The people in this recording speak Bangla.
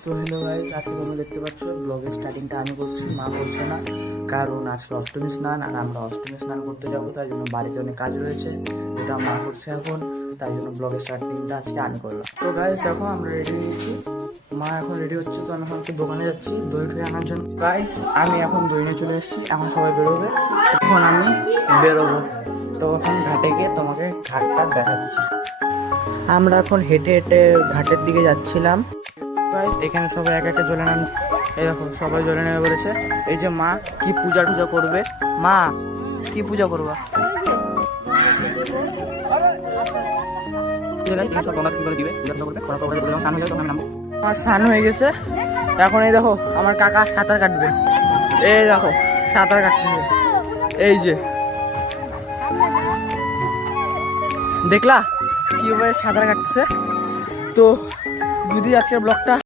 সো হ্যালো গাইস, আজকে তোমরা দেখতে পাচ্ছ ব্লগের স্টার্টিংটা আমি করছি, মা করছে না, কারণ আজকে অষ্টমী স্নান আর আমরা অষ্টমী স্নান করতে যাবো, তাই জন্য বাড়িতে অনেক কাজ রয়েছে যেটা মা করছে এখন, তাই জন্য ব্লগের স্টার্টিংটা আজকে আমি করলাম। তো গাইস দেখো আমরা রেডি হয়েছি, মা এখন রেডি হচ্ছে, তো আমি এখন একটু দোকানে যাচ্ছি দই টই আনার জন্য। গাইস আমি এখন দই নিয়ে চলে এসেছি, এখন সবাই বেরোবে, তখন আমি বেরোবো। তো এখন ঘাটে গিয়ে তোমাকে ঘাটটা দেখাচ্ছি। আমরা এখন হেঁটে হেঁটে ঘাটের দিকে যাচ্ছিলাম। এখানে সবাই এক একটা জলে নাম, এই দেখো সবাই জলে নেমে পড়েছে। এই যে মা কি পূজা টুজা করবে, মা কি পূজা করবা? আমার স্নান হয়ে গেছে, এখন এই দেখো আমার কাকা সাঁতার কাটবে, এই দেখো সাঁতার কাটতেছে, এই যে দেখলা কিভাবে সাঁতার কাটতেছে। তো যদি আজকের ব্লগটা